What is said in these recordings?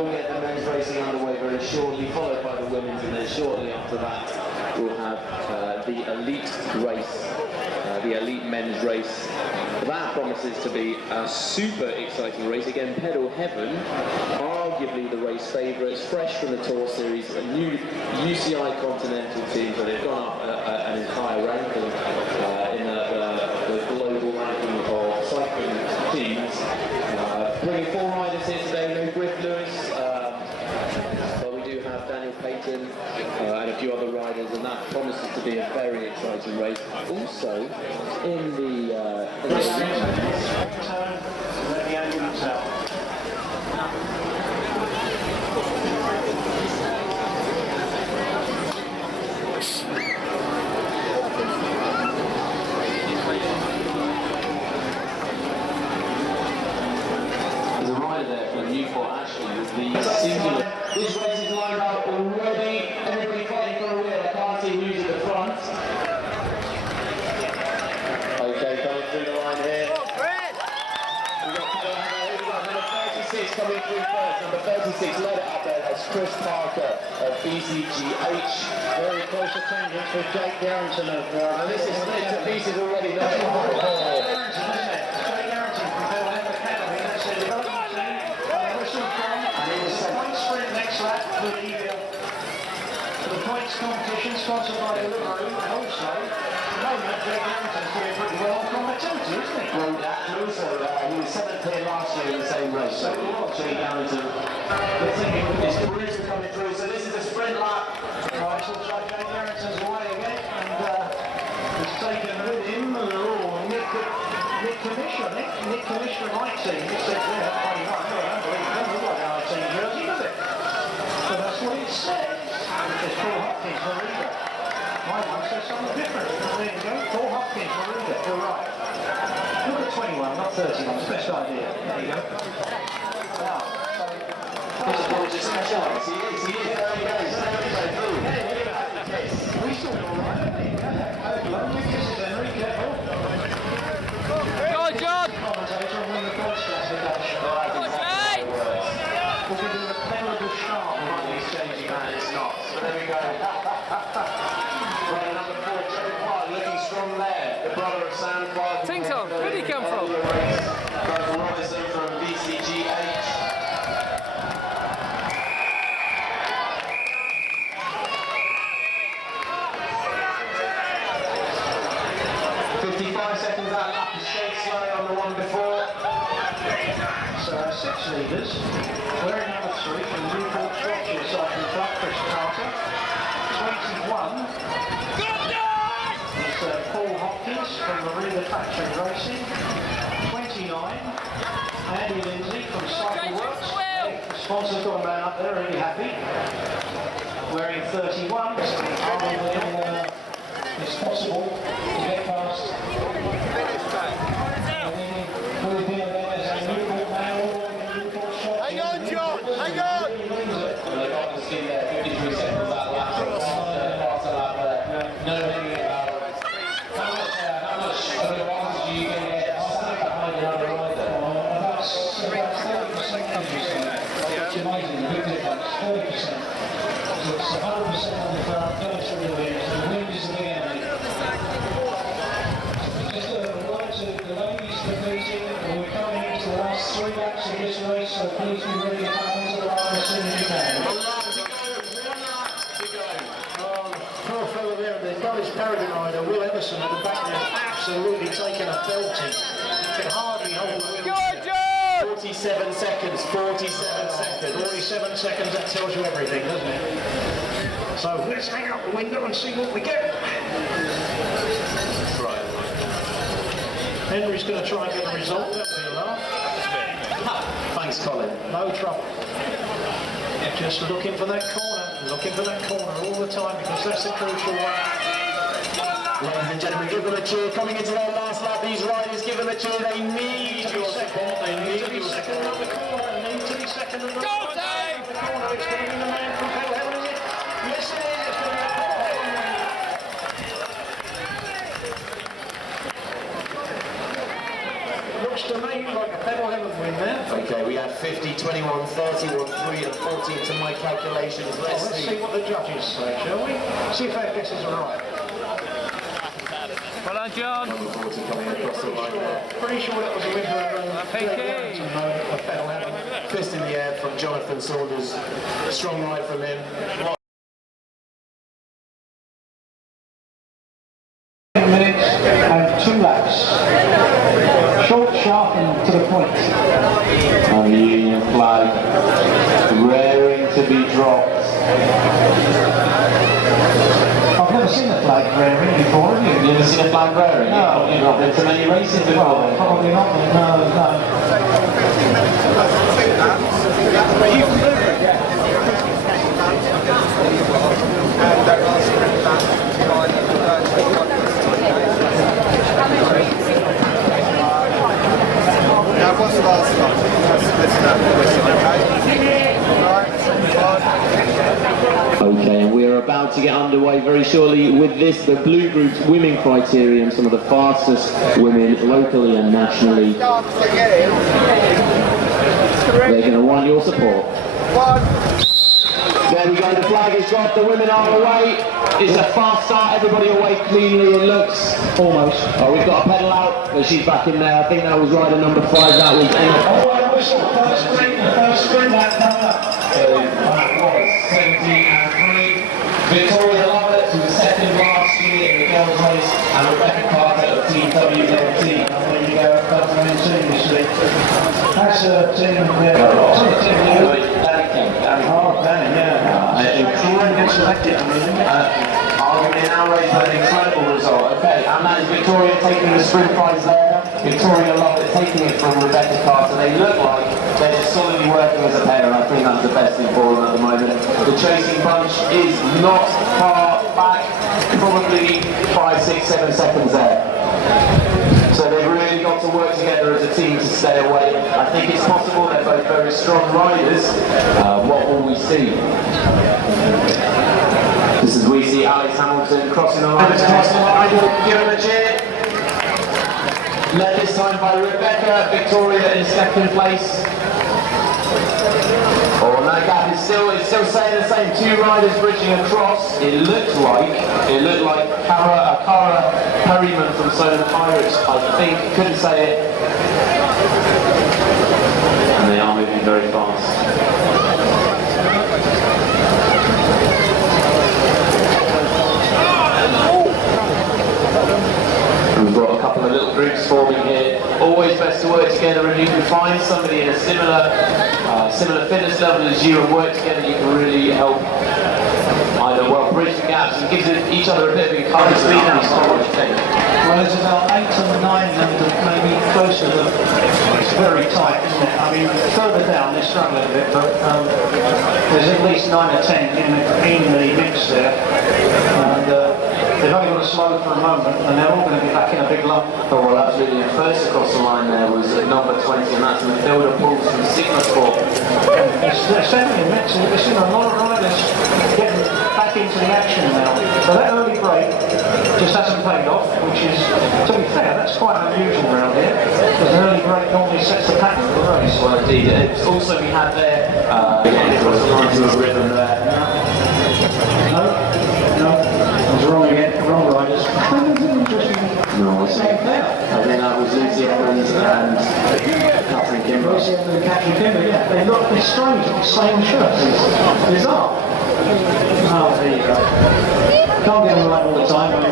will get the men's racing underway very shortly, followed by the women's, and then shortly after that we'll have the elite race, the elite men's race. That promises to be a super exciting race. Again, Pedal Heaven, arguably the race favourites, fresh from the Tour Series, a new UCI Continental team, so they've gone up an entire ranking in the global ranking of cycling teams. Bringing 4 riders here today, no Griff Lewis, but we do have Daniel Payton and a few other riders, and that promises to be a very exciting race. Also, in the this race is lined up already. Everybody fighting for a wheel. I can't see who's at the front. Okay, coming through the line here. We've got number 36 coming through first. Number 36 led it up there. That's Chris Parker of BCGH. Very close attendance for Jake Garrington of this is split to pieces already there. The points competition sponsored by Deliveroo, and also at the moment Jake Garrington's doing pretty well on combativity, isn't he? Well, and also he was 7th here last year in the same race, so Jake Garrington. Let's see if Bruce are coming through, so this is a sprint lap. Right, so Jake Garrington's away again, and he's taken with him Nick Commissioner from my team. He said, yeah, 21, I don't believe it doesn't look like our team jersey, does it? So that's what it says. It's Paul Hopkins, Marina. My one says something different. There you go. Paul Hopkins, Marina. You're right. Look at 21, not 31. It's the best idea. There you go. Now, so... He's a gorgeous chance. He is. There he goes. We saw it all right. There you go. Lovely kisses, Henry. Careful. Go, John! Commentator on when the points classification. We'll give him a memorable sharp on these changing hands. It's not. So there we go. Right, number 4, Joe Clark, looking strong there. The brother of Sam Clark. Think so. Where did he come from? Michael Robinson from BCGH. 55 seconds out lap, is straight slow on the one before. So 6 leaders, wearing number 3 from Newport Shropshire Cycling Club, Chris Carter. 21 is Paul Hopkins from Marina Factory Racing. 29, Andy Lindsay from Cycle Works. The sponsor's got a man up there, really happy. Wearing 31, it's possible to get past. Hang on, John! Hang on! They've got the skin there, 53 seconds that lap. No thinking about how much advantage do you get behind another rider? About 30%, it's amazing, the big difference, 30%. So it's 100% on the front, 30% of the wheels, the wind is the big enemy. Just a word to the ladies competing, we're coming into the last 3 laps of this race, so please be ready to come onto the line as soon as you can. Poor fellow there, the Polish Paragon rider, Will Everson at the back there, absolutely taking a belting. Can hardly hold the wheel. Good, John! 47 seconds, 47 seconds. 47 seconds, that tells you everything, doesn't it? So let's hang out the window and see what we get. Right. Henry's going to try and get a result, that'll be a laugh. Thanks, Colin. No trouble. Just looking for that corner all the time, because that's the crucial one. Ladies and gentlemen, give them a cheer. Coming into their last lap, these riders, give them a cheer. They need your support. They need to be second on the corner. They need to be second on the corner. It's going to be the man from Pedal Heaven, is it? Yes, it is. It's going to be a Pedal Heaven. looks to me like a pedal heaven win there. Okay, we had 50, 21, 31, 3 and 14 to my calculations. Let's see what the judges say, shall we? See if our guesses are right. Well done, John. Number 40 coming across the line there. Pretty sure that was a win for PK. a pedal heaven. Fist in the air from Jonathan Saunders. Strong ride from him. 10 minutes and 2 laps. Short, sharp and to the point. And the Union flag raring to be dropped. I've never seen a flag raring before, have you? You've never seen a flag raring? No. You've not been to many races before. Well, probably not, no. Okay, and we are about to get underway very shortly with this, the Blue Group's women criterium, some of the fastest women locally and nationally. They're going to want your support. There we go, the flag is dropped, the women are away. It's a fast start, everybody away cleanly, it looks. Almost. Oh, we've got a pedal out, but she's back in there. I think that was rider number 5, that was Emma. Oh, and whistle, first sprint lap coming up. That was 17 and 3. Victoria Lovett, who was second last year in the girls' race, and Rebecca Carter of Team WLT. There you go, that's an team, you see. That's a team, Oh, Danny, yeah. Incredible gets selected, arguably an outrage, but an incredible result. Okay, and that is Victoria taking the sprint prize there. Victoria Lovett taking it from Rebecca Carter. They look like they're just solidly working as a pair, and I think that's the best thing for them at the moment. The chasing bunch is not far back, probably 5, 6, 7 seconds there. So they've really got to work together as a team to stay away. I think it's possible, they're both very strong riders. What will we see? This is we see Alex Hamilton crossing the line. Crossing the line, give him a cheer. Led this time by Rebecca, Victoria in second place. Oh, and that gap is still saying the same. 2 riders bridging across. It looked like Cara Perryman from Solar Pirates, I think. Couldn't say it. And they are moving very fast. We've got a couple of little groups forming here. Always best to work together, and you can find somebody in a similar fitness level as you and work together. You can really help either bridge the gaps and give each other a bit of encouragement. Well, there's about 8 and 9 and maybe closer to it's very tight, isn't it? I mean, further down they struggle a bit, but there's at least 9 or 10 in the mix there. And they've only got to slow for a moment, and they're all going to be back in a big lump. Oh, well, absolutely. And first across the line there was number 20, and that's Matilda Pauls from Sigma Sport. It's definitely a mix. We've seen a lot of riders getting back into the action now. So that early break just hasn't paid off, which is, to be fair, that's quite unusual around here, because an early break normally sets the pattern for the race. Well, indeed. Also, we had there, getting across the line to a rhythm there. No, I was wrong again. Wrong riders. No, I think that was Lucy Evans and Catherine Kimber. Lucy Evans and Catherine Kimber, yeah. They look strange, the same shirts. It's bizarre. Oh, there you go. Can't get them right all the time, but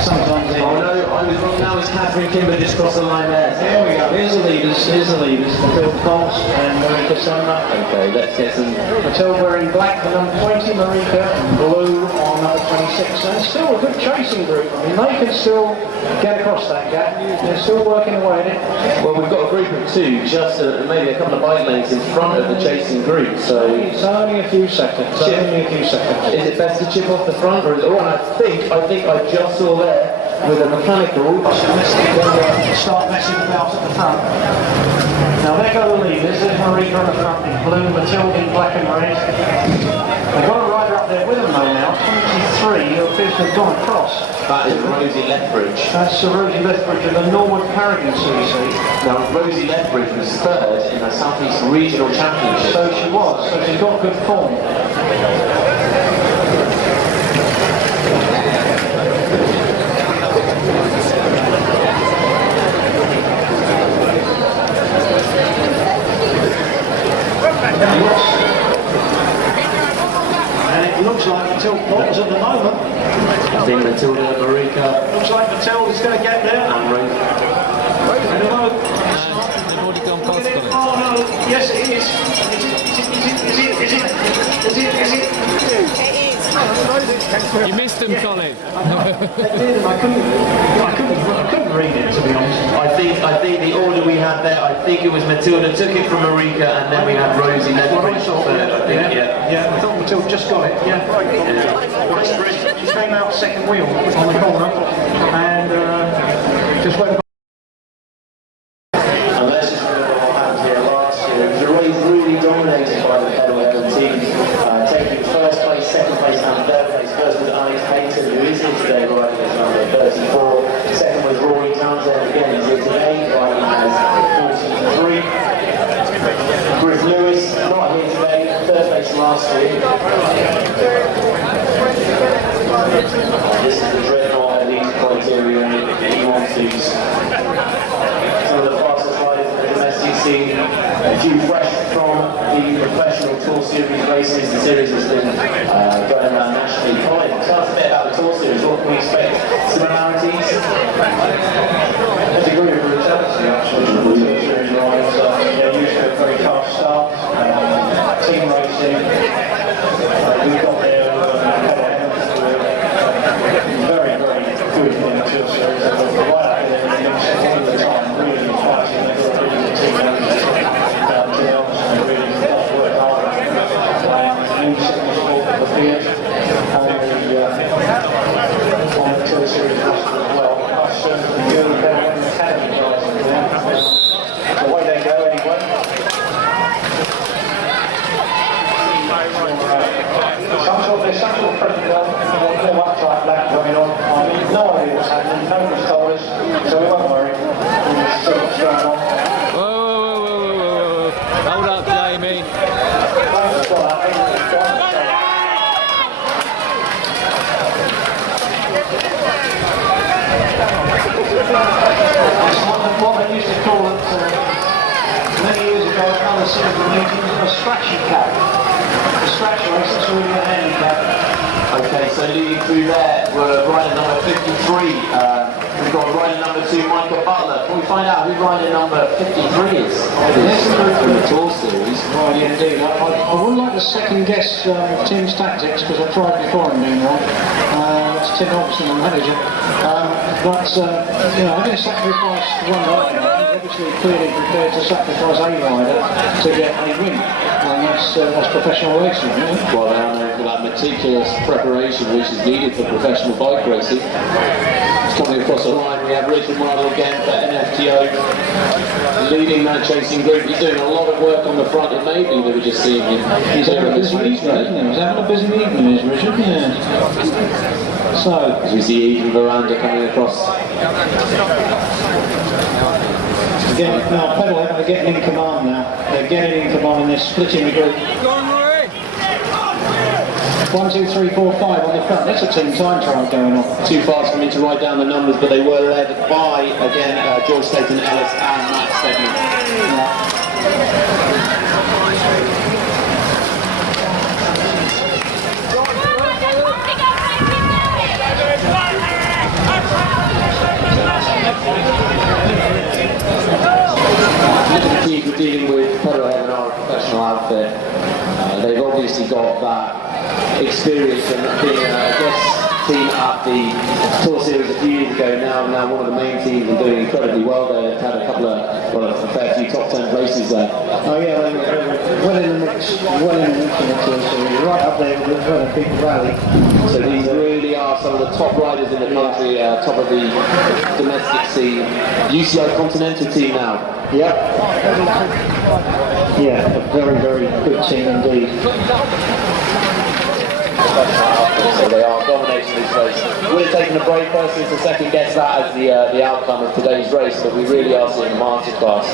sometimes they... Oh no, I was wrong. Now it's Catherine Kimber just crossed the line there. There we go. Here's the leaders. Phil Pulse and Marika Sumner. Okay, let's get some... Matilda in black for number 20, Marika, and blue on number 26. And still a good chasing group. I mean, they can still get across that gap. They're still working away at it. Well, we've got a group of 2, just maybe a couple of bike lanes in front of the chasing group, so... It's only a few seconds. Is it best to chip off the front, or is it... Oh, and I think I just saw there, with a mechanical... Start messing about at the front. Now there go the leaders. There's Marika on the front in blue, Matilda in black and red. They've got a rider up there with them though now, 23 3 who appears to have gone across. That is Rosie Lethbridge. That's Rosie Lethbridge of the Norwood Paragon CC. Now, Rosie Lethbridge was third in the South East Regional Championship. So she was, so she's got good form. And it looks like Matilda Potter's at the moment. I think Matilda, Marika, Looks like Matilda's going to get there. and Rosie. I don't know. They've already gone past on it. Oh no, yes it is. Is it? You missed him, Colin. They did, and I couldn't read it, to be honest. I think the order we had there, I think it was Matilda took it from Marika, and then we had Rosie Lethbridge third, I think, Yeah, I thought Matilda just got it, yeah. She came out second wheel on the corner, and just went. And let's just remember what happened here last year. It was a race really dominated by the Charlotteville team, taking first place, second place, and third place. First was Alex Payton, who is here today riding as number 34. Second was Rory Townsend, again he's here today riding as 43. Griff Lewis, not here today, third place last year. This is the Dreadnought Elite Criterium. He wants to some of the fastest riders in the domestic scene. A few fresh from the professional Tour Series races. The series has been going around nationally. Colin, tell us a bit about the Tour Series. What can we expect? Similarities? There's a degree of brutality actually from the Tour Series riders. They're used to a very tough start, team racing. We've got there very, very good in the Tour Series. They're right up there in the mix all the time, really fighting. They've got a really good team manager, and really work hard. New signals for the field, and on the Tour Series roster as well. Us the Guildford Academy guys in there. Away they go anyway. There's some sort of pretty uptight black going on. I mean, no idea what's happening. Nobody's told us, so we won't worry. We'll see what's going on. Whoa. Hold up, Jamie. It's what they used to call it many years ago at other cinema meetings, a scratchy cap. A scratch race, that's really a handicap. Okay, so leading through there, we're rider number 53. We've got rider number 2, Michael Butler. Can we find out who rider number 53 is? From the Tour Series. Right, indeed. I would like to second guess Tim's tactics because I tried before him doing wrong. That's Tim Hobson, the manager. Having sacrificed one rider, he's obviously clearly prepared to sacrifice a rider to get a win. And that's professional racing, isn't it? Well, they are known for that meticulous preparation which is needed for professional bike racing. Coming across the line, we have Richard Marlow again for NFTO, leading that chasing group. He's doing a lot of work on the front. It may be that we're just seeing him. He's having a busy evening, isn't he? He's having a busy evening, is Richard? Yeah. So, as we see Eden Veranda coming across. Now, Pedalhead are getting in command now. They're getting in command and they're splitting the group. Go on, Rory. 1, 2, 3, 4, 5 on the front. That's a team time trial going on. Too fast for me to write down the numbers, but they were led by, again, George Staten Ellis and Matt Stegman. Fatigue we're dealing with Pedalhead and our professional outfit. They've obviously got that experience and being a guest team at the Tour Series a few years ago now one of the main teams and doing incredibly well. They've had a couple of, a fair few top 10 places there. Oh yeah, they were well in the mix in the Tour Series, right up there with a big rally. So these really are some of the top riders in the country, top of the domestic scene. UCI Continental team now. Yep. Yeah, a very, very good team indeed. professional outfits, so they are dominating this race. Would have taken a brave person to second guess that as the outcome of today's race, but we really are seeing a masterclass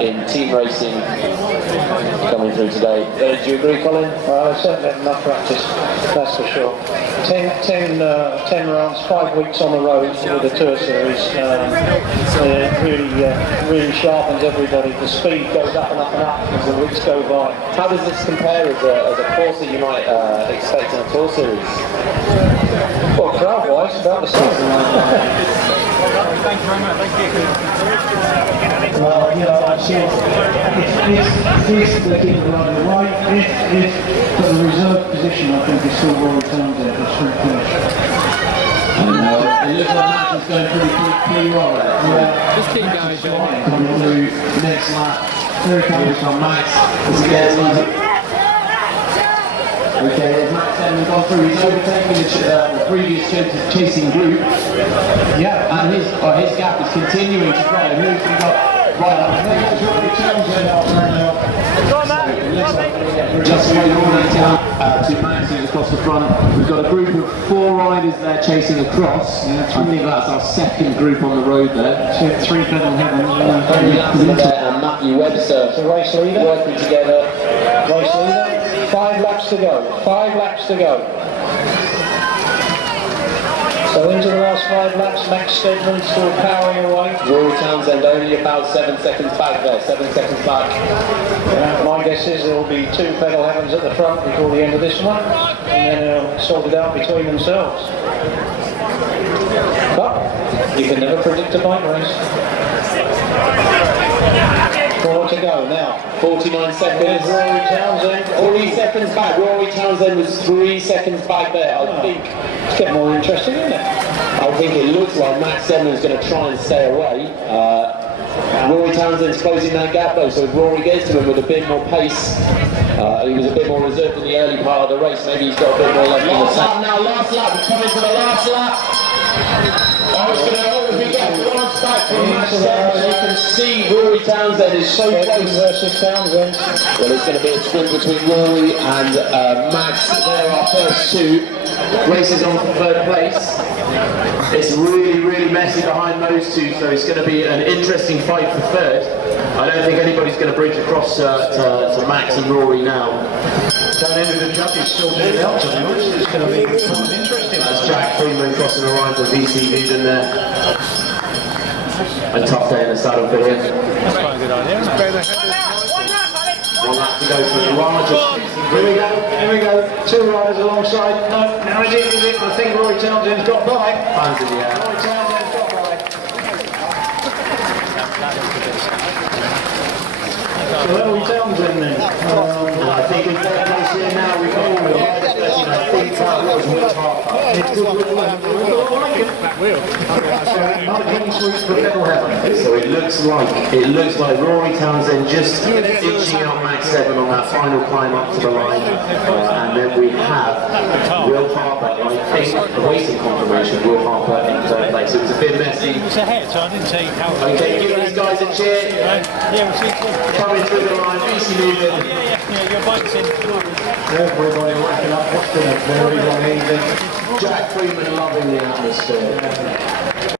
in team racing coming through today. Do you agree, Colin? Well, certainly had enough practice, that's for sure. 10 rounds, 5 weeks on the road with the Tour Series. Really sharpens everybody. The speed goes up and up and up as the weeks go by. How does this compare as a course that you might expect in a Tour Series? Well, crowd-wise, about the same. Thank you very much. Thank you. Well, you know, I saw if they keep it on the right, if for the reserve position, I think it's still Rory Townsend for straight finish. It looks like Max is going pretty well there. Yeah. Just keep going, Jamie. Coming through next lap. Here it comes from Max. As he gets okay, there's Max Edmund gone through. He's overtaking the previous chasing group. Yeah. And his gap is continuing to grow. Who's he got right up there? Just away Rory down to Max who's across the front. We've got a group of 4 riders there chasing across. Yeah, I think that's our second group on the road there. 3 pedal heaven. And Matthew Webster The race leader. working together. Race leader. 5 laps to go. 5 laps to go. So into the last 5 laps, Max Stedman still powering away. Rory Townsend only about 7 seconds back there, 7 seconds back. My guess is there will be 2 pedal heavens at the front before the end of this one, and then they'll sort it out between themselves. But you can never predict a bike race. 4 to go now. 49 seconds. Rory Townsend. 3 seconds back. Rory Townsend was 3 seconds back there. I think. It's getting more interesting, isn't it? I think it looks like Max Sedman's going to try and stay away. Rory Townsend's closing that gap though, so if Rory gets to him with a bit more pace, he was a bit more reserved in the early part of the race, maybe he's got a bit more left in the tank. Now, last lap, we're coming to the last lap. Oh, it's going to hold if we get last back from Max Sedman. You can see Rory Townsend is so close. Versus Townsend. Well, it's going to be a sprint between Rory and Max. They're our first 2 races on for 3rd place. It's really messy behind those 2, so it's going to be an interesting fight for 3rd. I don't think anybody's going to bridge across to Max and Rory now. Don't end of the judges still do it out, to be honest. It's going to be interesting. That's Jack Freeman crossing the line for VC Vision there. A tough day in the saddle for him. That's quite a good idea, isn't it? 1 lap to go for the largest. Here we go. 2 riders alongside. No, now is it? I think Rory Townsend's got by. Hands in the air. Rory Townsend's got by. So Rory Townsend then. I think in 3rd place here now we've got all the riders. I think that was Will Harper. Not a clean sweep for pedal heaven. So it looks like Rory Townsend just itching on Max Sedman on that final climb up to the line, and then we have Will Harper. I think awaiting confirmation. Will Harper in 3rd place. It was a bit messy. It's ahead, so I didn't see how. Okay, give these guys a cheer. Yeah, we'll see. Coming through the line, easy moving. Yeah, your bike's in. Everybody racking up. What's been a very long evening. Jack Freeman loving the atmosphere.